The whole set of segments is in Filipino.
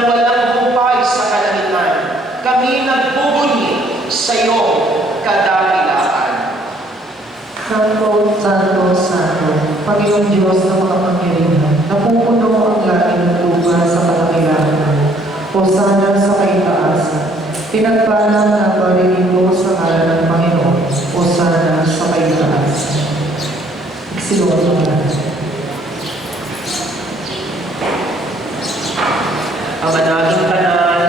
ng walang hupay sa kalangitan, kami nagbubunyi sa iyong kadakilaan. Santo, Santo, Santo, Panginoong Diyos na makapangyarihan, napupuno ang langit ng lupa sa kadakilaan. Hosana sa kaitaasan. Pinagpala na barinig mo sa ngalan ng Panginoon. Hosana sa kaitaasan. Igsinuot mo natin. Ama naming banal,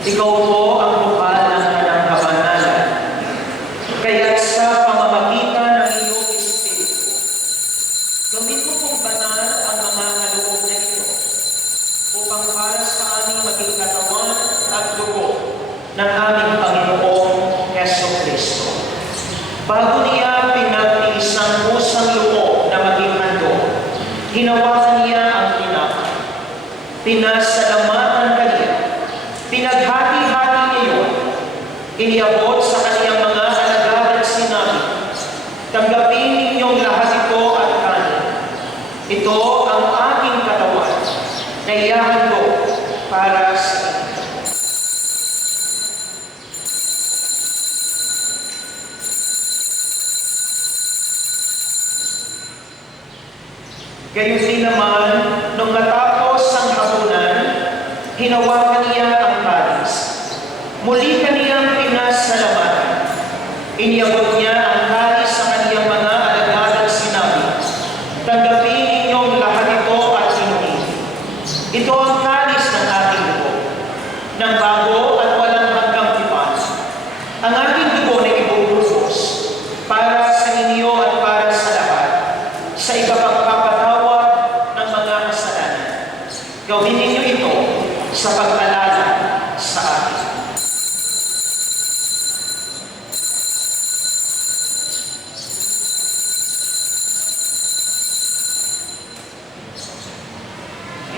ikaw po ang bukal ng kanyang kabanalan. Kaya't sa pamamagitan ng iyong Espiritu, gawin mo pong banal ang mga kaloob na ito upang para sa aming maging katawan at dugo ng aming Panginoong Jesucristo. Bago niya pinagtiis ang pusang loob na maging handog, hinawakan niya ang tinapay. Pinasalamatan kaniya, pinaghati-hati niya yun, iniabot sa kaniyang mga alagad at sinabi, tanggapin ninyong lahat ito at kanin. Ito ang aking katawan na ihahandog para sa inyo. Gayon din naman, nung matapos ang hapunan, hinawakan niya ang kalis. Muli kaniyang pinasalamatan. Iniabot niya ang kalis sa kaniyang mga alagad at sinabi, tanggapin ninyong lahat ito at inumin. Ito ang kalis ng aking dugo, ng bago at walang hanggang tipan. Ang aking dugo na ibubuhos para sa inyo at para sa lahat, sa ikapagpapatawad ng mga kasalanan. Gawin ninyo ito sa pag-alala sa akin.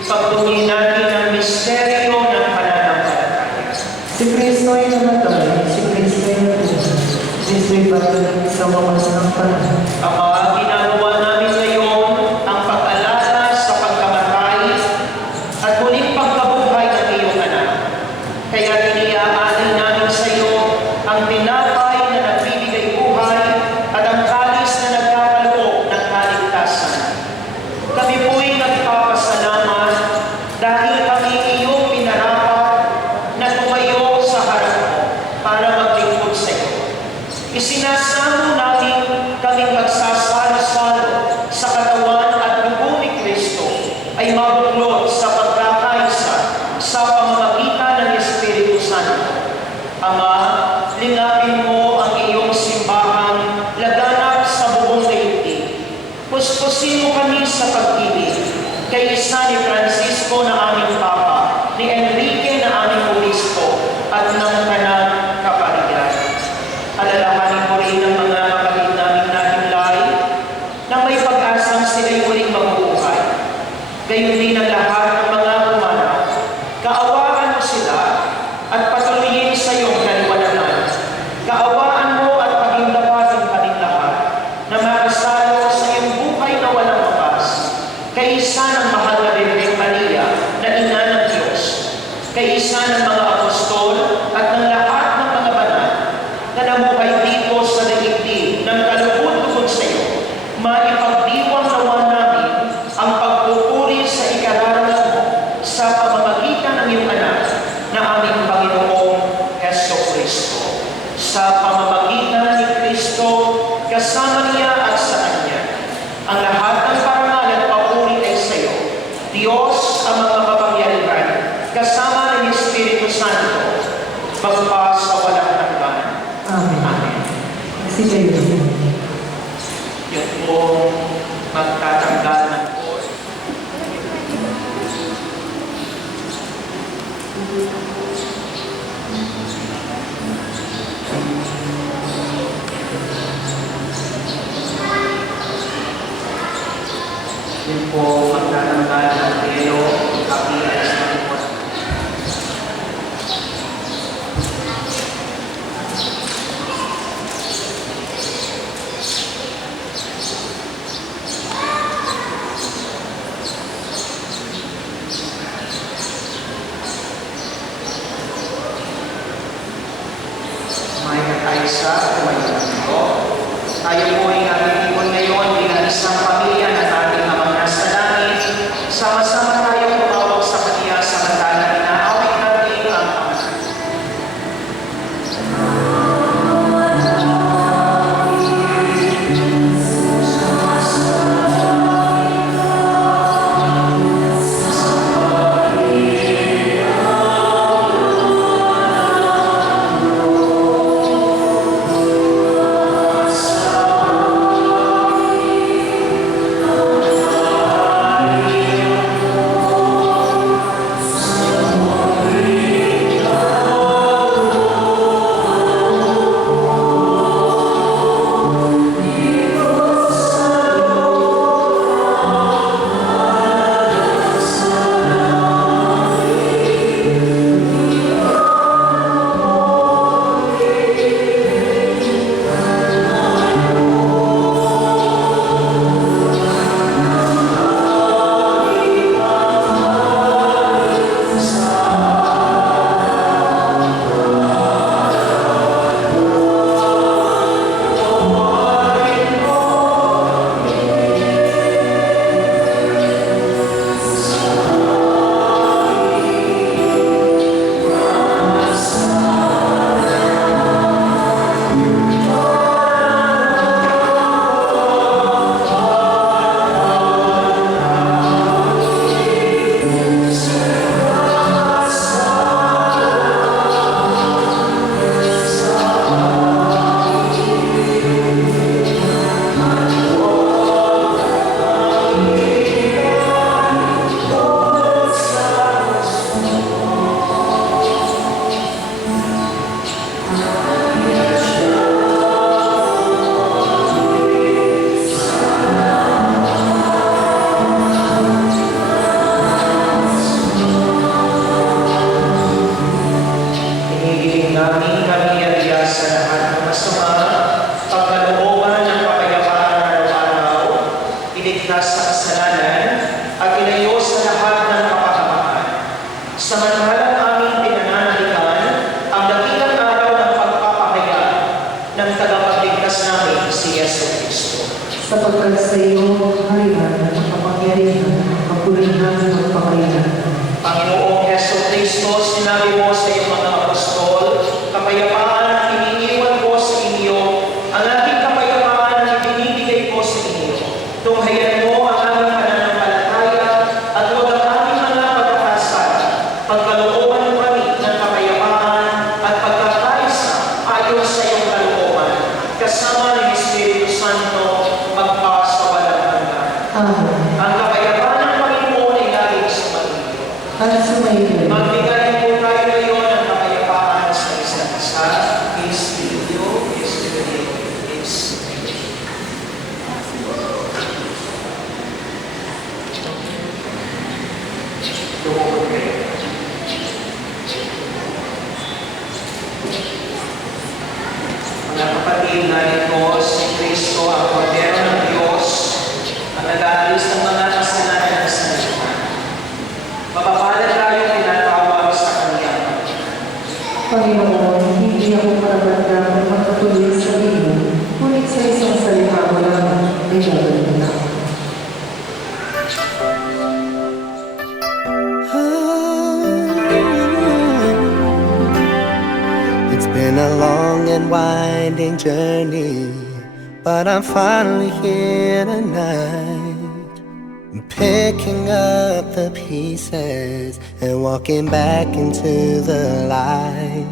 Ipagtungi natin ang misteryo ng pananampalataya. Si Kristo ay namatay, si Kristo ay nabuhay. Kristo'y babalik sa wakas ng panahon. Ama, ginagawa namin ngayon ang pag-alala sa pagkamatay at muling pagkabuhay ng iyong anak. Kaya iniaalay namin sa iyo ang tinapay na nagbibigay buhay at ang kalis na nagkakaloob ng kaligtasan. Kami po'y nagpapasalamat dahil kami iyong pinarapat na tumayo sa harap mo para maglingkod sa iyo. Isinasamo natin kaming magsasalo-salo sa katawan at dugo ni Kristo ay mabuklod sa pagkakaisa sa pamamagitan ng Espiritu Santo. Ama, lingapin mo ang iyong simbahan laganap sa buong daigdig. Puspusin mo kami sa pag-ibig kay isa ni Francisco na aming Papa, ni Enrique na aming Obispo, at ng kanang kaparian. Alalahanin mo rin ang mga kapatid namin nahimlay na may pag-asang sila'y muling mabubuhay. Gayon din ang lahat ng mga pumanaw. Kaawaan mo sila at patuloyin sa iyong kaliwanagan. Kaawaan mo at paginglapatin kaming lahat na makasalo sa iyong buhay na walang wakas. Kaisa ng mahal na Birhen Maria na ina ng Diyos. Kaisa ng mga apostol at ng lahat ng mga banal na namuhay dito sa daigdig ng kalugod-lugod sa iyo. Maipagdiwang nawa namin ang pagpupuri sa ikararangan mo sa pamamagitan ng iyong anak na aming Panginoong Jesucristo. Sa pamamagitan ni Kristo, kasama niya at sa Kanya, ang lahat ng parangal at papuri ay sa iyo, Diyos ang mga kapangyarihan, kasama ng Espiritu Santo, magpa sa walang hanggan. Amen. Amen. Sige yun. Yun po magtatanggal ng Diyos. Yun po magtatanggal ng Diyos. Kami ay sa likod. sa tumayo. Tayo po ay nagtitipon ngayon bilang isang pamilya ng ating Amang nasa langit. Sama-sama tayo tumawag sa Kanya samantalang inaawit natin ang Ama. Hinihiling namin kami ariya sa lahat ng masama, pagkalooban ng kapayapaan araw-araw, iligtas sa kasalanan, at ilayo sa lahat ng kapahamakan. Samantalang aming pinananalikan ang dakilang araw ng pagpapahayag ng tagapagligtas namin si Yesu Cristo. Sapagkat sa iyo, harihan at kapangyarihan, kapulihan at pagpapailan. Panginoong Yesu Cristo, sinabi mo sa iyong mga apostol, kapayapaan ang iniiwan ko sa inyo, ang aking kapayapaan ang ibinibigay ko sa inyo. Tunghayan mo ang aming pananampalataya at huwag ang aming mga pagkakasal. Pagkalooban mo kami ng kapayapaan at pagkakaisa ayon sa iyong kalooban, kasama ng Espiritu Santo, magpasawalang hanggan. Amen. Ang kapayapaan ng Panginoon ay laging sumainyo. At sumayin. Magbigay po tayo ngayon ng kapayapaan sa isa't isa. Peace be with you. Peace be with you. Peace be with you. Tumuhod kayo. Mga kapatid, narin po si Kristo ang Kordero ng Diyos ang nag-aalis ng mga kasalanan ng sanlibutan. Mapapalad tayo tinatawag sa Kanya. Panginoon, hindi ako karapat-dapat magpatuloy sa iyo, ngunit sa isang salita mo lang ay gagawin na. It's been a long and winding journey, but I'm finally here tonight. I'm picking up the pieces and walking back into the light,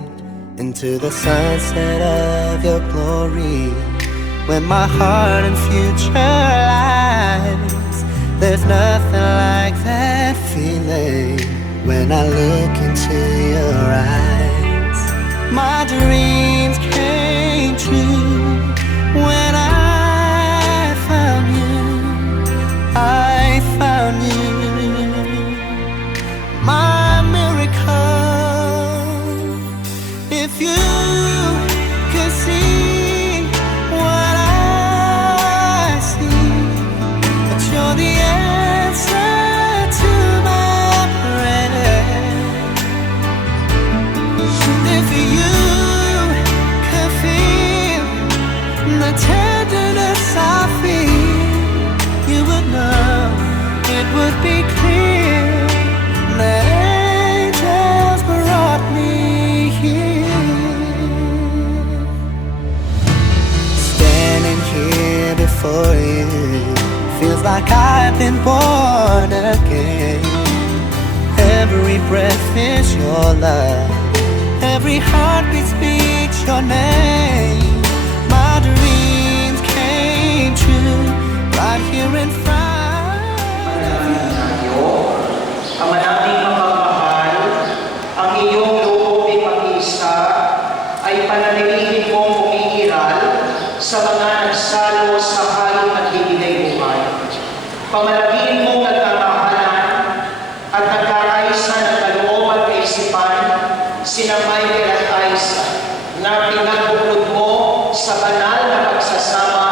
into the sunset of your glory, when my heart and future lies. There's nothing like that feeling when I look into your eyes. My dreams came true when I found you. I found you, my miracle. If you could see what I see, that you're the answer to my prayer. If you could feel your love. Every heartbeat speaks your name. My dreams came true right here in front of you. Ama naming mapagmahal, ang iyong loob ay pag-isa ay pananalihin mong umiiral sa mga nagsalo sa hayop at bibigay buhay. Pamalagiin mong nagkamahalan at nagkakaisa ng kaloob at kaisipan sina Michael at Isa na pinagbuklod mo sa banal na pagsasama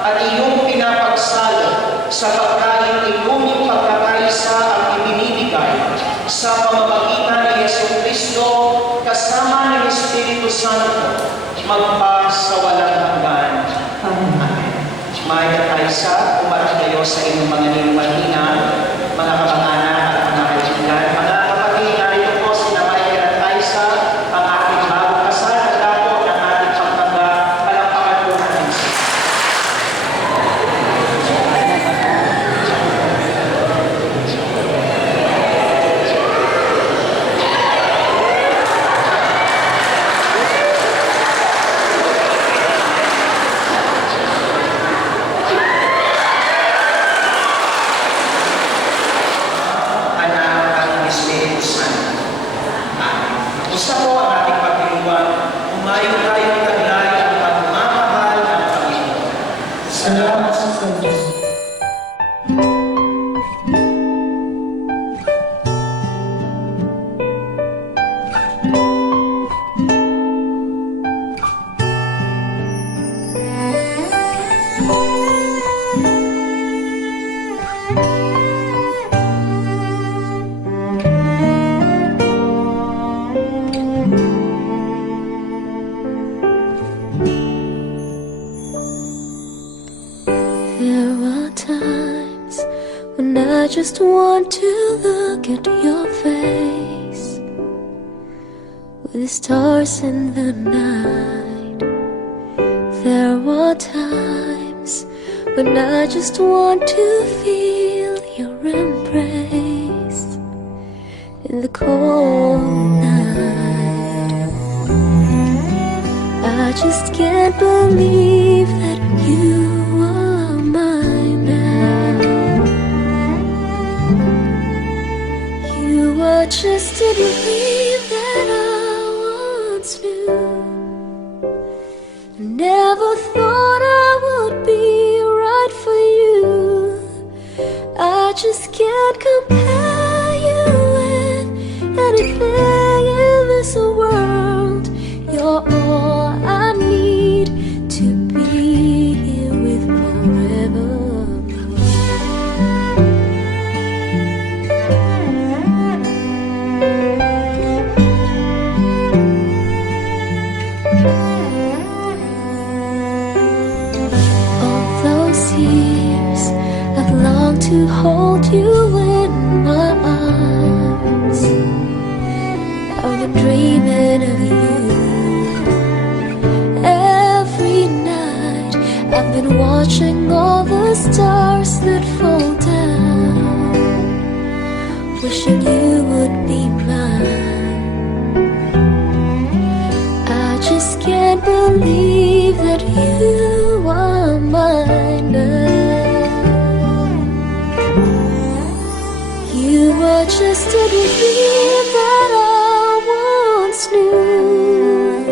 at iyong pinapagsalo sa pagkain iluming pagkakaisa ang ibinibigay sa pamamagitan ni Jesucristo kasama ng Espiritu Santo magpa sa walang hanggan. Amen. Michael at Isa, umarap kayo sa inyong mga nilumahina, mga kamag-anak at mga kaibigan. Mga kapatid, narito po sina Michael at Isa, ang ating bagong kasal at dapo ng ating pagtangga. Palakpakan po natin sila. Anak at Espiritu Santo. Amen. Gusto ko ang ating pagdiwang, umayo tayong taglay ang pagmamahal ng Panginoon. Salamat sa Diyos. There are times when I just want to look at your face with the stars in the night. There are times when I just want to feel your embrace in the cold night. I just can't believe that you are mine now. You are just a dream that I once knew. Never thought I would be right for you. I just can't compare you with anything in this world. You're all I need to be here with forever. All those years I've longed to hold you in my arms. I've been dreaming of you. Every night I've been watching all the stars that fall down, wishing you would be mine. I just can't believe that you are mine now. You were just a dream that I once knew.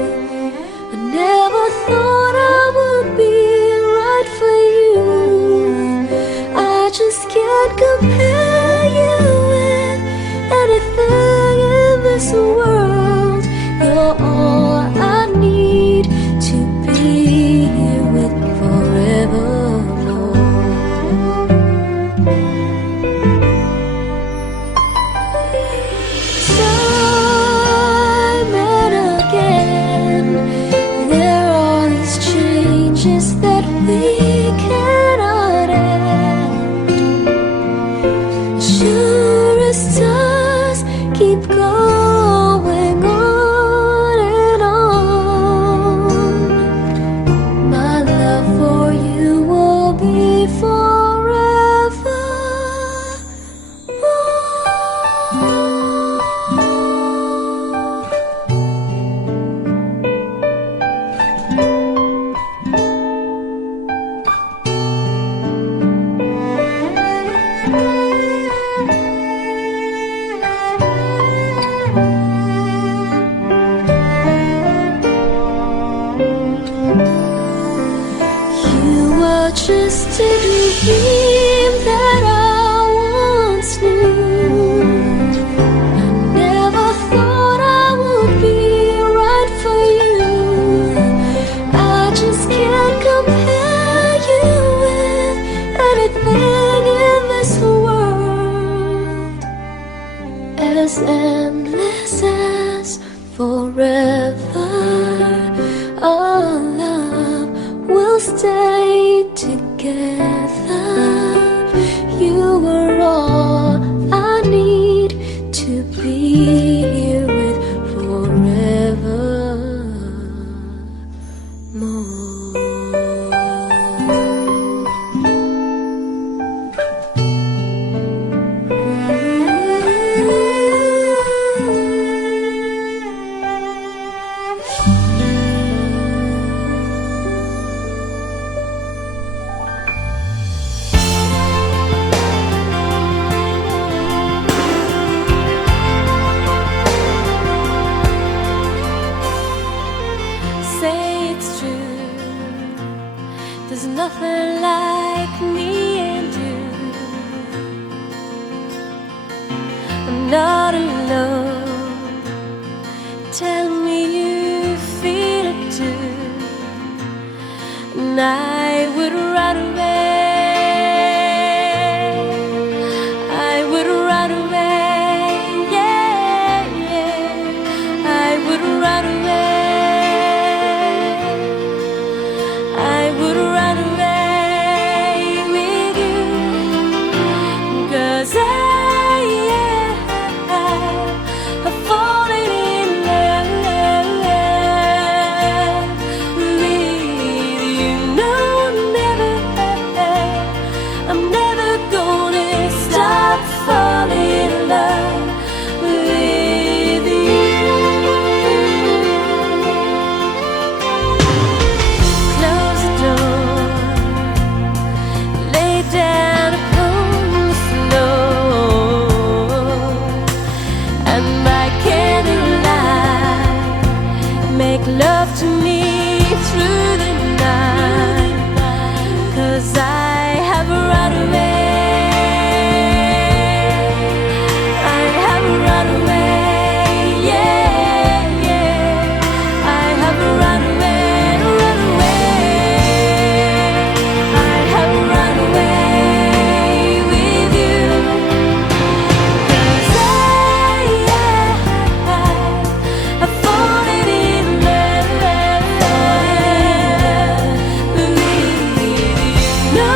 I never thought I would be right for you. I just can't compare you with anything in this world. You're all I need to be here endless as forever. Our love will stay together. You were all I need to be here with forever more. Say it's true, there's nothing like me and you. I'm not alone, tell me you feel it too. And I would run away, I would run away, yeah, yeah, I would run away, I would run away with you. 'Cause I've fallen in love with you. No, I'm never gonna stop falling in love with you. Close the door, lay down upon the floor, and by candlelight make love to me through the night. 'Cause I have run away, I have run away, yeah, yeah, I have run away, run away, I have run away with you. 'Cause I've fallen in love with you. No,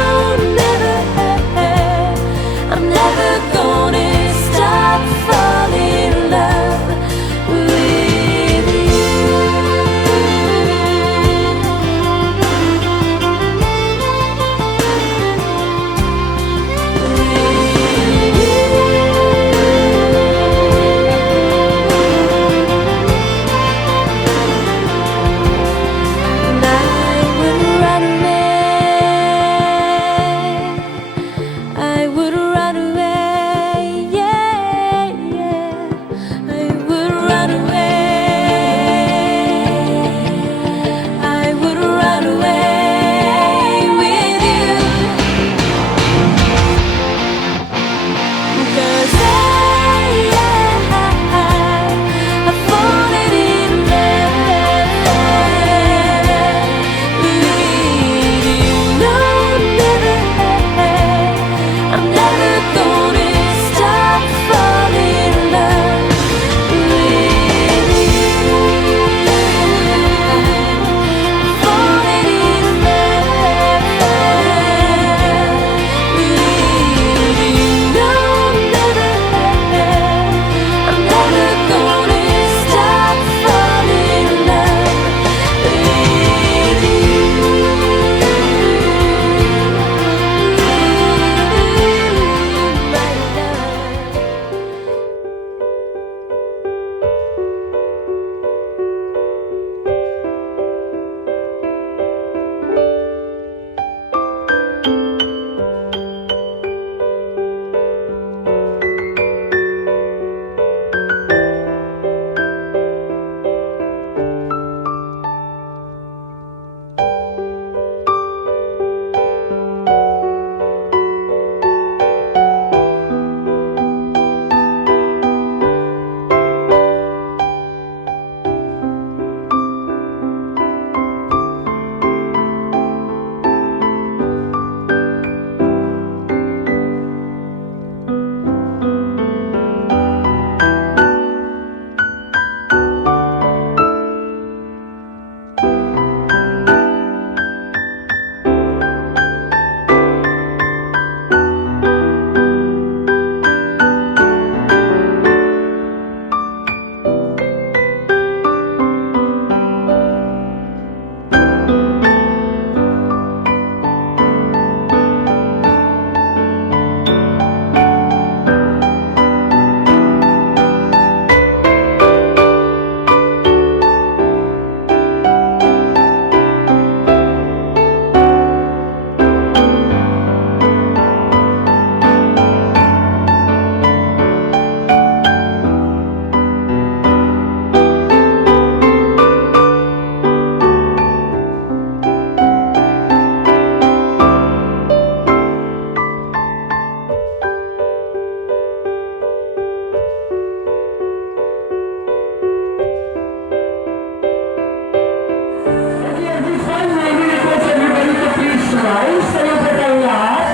guys. Kayo po tayo lahat.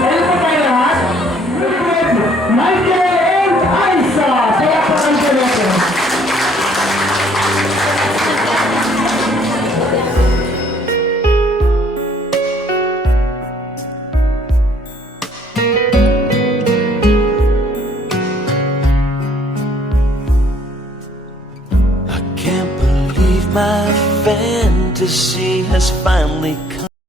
Kayo po tayo lahat. Michael and Aiza. Kaya po ang natin. I can't believe my fantasy has finally